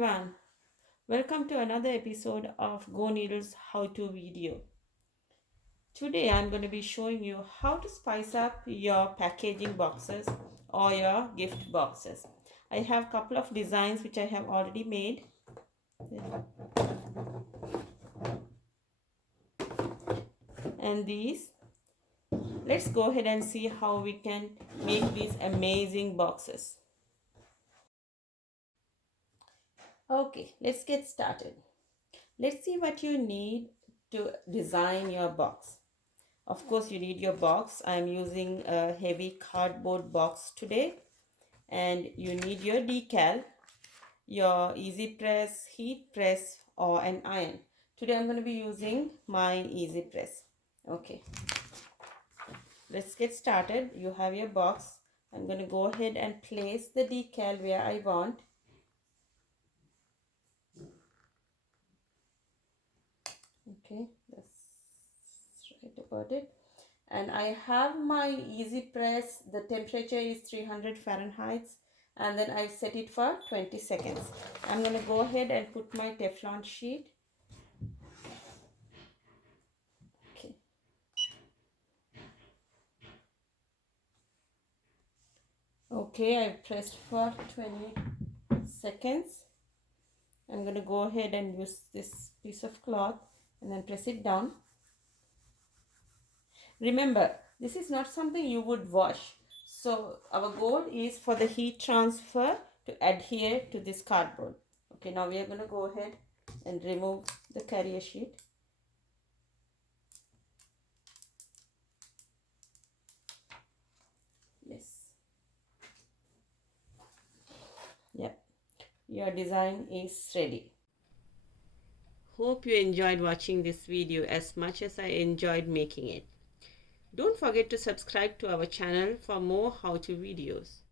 everyone, welcome to another episode of Goneedle's how-to video. Today I'm going to be showing you how to spice up your packaging boxes or your gift boxes. I have a couple of designs which I have already made. And these, let's go ahead and see how we can make these amazing boxes. Okay, let's get started. Let's see what you need to design your box. Of course, you need your box. I'm using a heavy cardboard box today. And you need your decal, your easy press, heat press, or an iron. Today I'm going to be using my easy press. Okay, let's get started. You have your box. I'm going to go ahead and place the decal where I want. Okay, that's right about it. And I have my easy press. The temperature is 300 Fahrenheit, and then I set it for 20 seconds. I'm going to go ahead and put my Teflon sheet. Okay. Okay, I've pressed for 20 seconds. I'm going to go ahead and use this piece of cloth and then press it down. Remember, this is not something you would wash. So our goal is for the heat transfer to adhere to this cardboard. Okay, now we are going to go ahead and remove the carrier sheet. Yes. Yep. Your design is ready. Hope you enjoyed watching this video as much as I enjoyed making it. Don't forget to subscribe to our channel for more how-to videos.